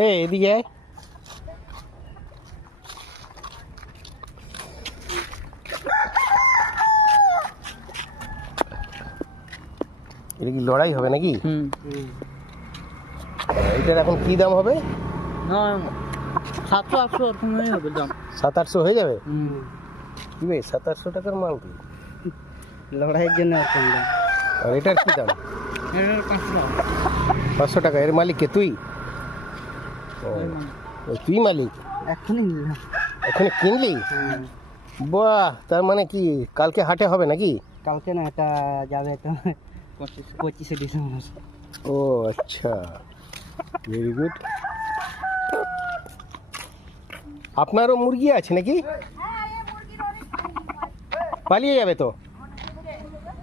এই এদিকে আয়। এটা কি লড়াই হবে নাকি? এটার এখন কি দাম হবে? 700-800 এরকমই হবে দাম। 700-800 হয়ে যাবে? কি বে 700 টাকার মাল কি? লড়াইয়ের জন্য এরকম দাম। আর এটার কি দাম? এটার 500 টাকা। 500 টাকা। এর মালিক কে তুই? ও তুই মালিক? এখনই নিলাম। এখানে কিনলি? বাহ, তার মানে কি কালকে হাটে হবে নাকি? কালকে না, এটা যাবে তো 25শে ডিসেম্বর। ও আচ্ছা, ভেরি গুড। আপনারও মুরগি আছে নাকি? পালিয়ে যাবে তো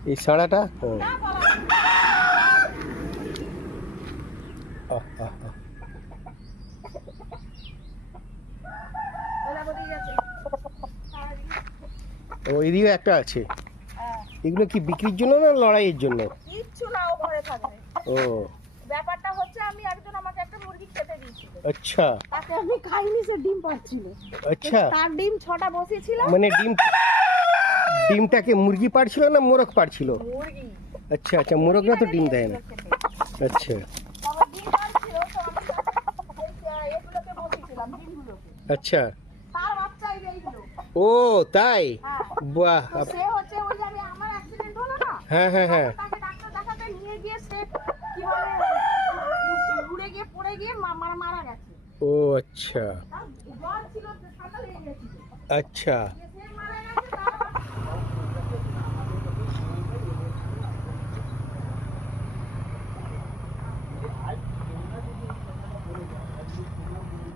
এই ষাঁড়াটা। ওইদিকে একটা আছে। এগুলো কি বিক্রির জন্য না লড়াইয়ের জন্য? কিচ্ছু না, ও ঘরে থাকবে। ও ব্যাপারটা হচ্ছে, আমি একজন আমাকে একটা মুরগি খেতে দিয়েছিল, আচ্ছা তাকে আমি খাইনি, সে ডিম পাড়ছিল। আচ্ছা, তার ডিম 6টা বসেছিল। মানে ডিমটাকে মুরগি পাড়ছিল না মোরগ পাড়ছিল? মুরগি। আচ্ছা আচ্ছা, মোরগরা তো ডিম দেয় না। আচ্ছা তবে ডিম পাড়ছিল, তো আমি এগুলোকে বসেছিলাম, ডিমগুলোকে। আচ্ছা, তার বাচ্চাই এইগুলো। ও তাই? হ্যাঁ। বাহ। তো সে হচ্ছে ওই যে আমার অ্যাক্সিডেন্ট হলো না, হ্যাঁ হ্যাঁ হ্যাঁ। তাকে ডাক্তার দেখাতে নিয়ে গিয়ে সে কিভাবে উড়ে গিয়ে পড়ে গিয়ে মারা গেছে। ও আচ্ছা তার জ্বর ছিল, ঠান্ডা লেগে গেছিল। আচ্ছা।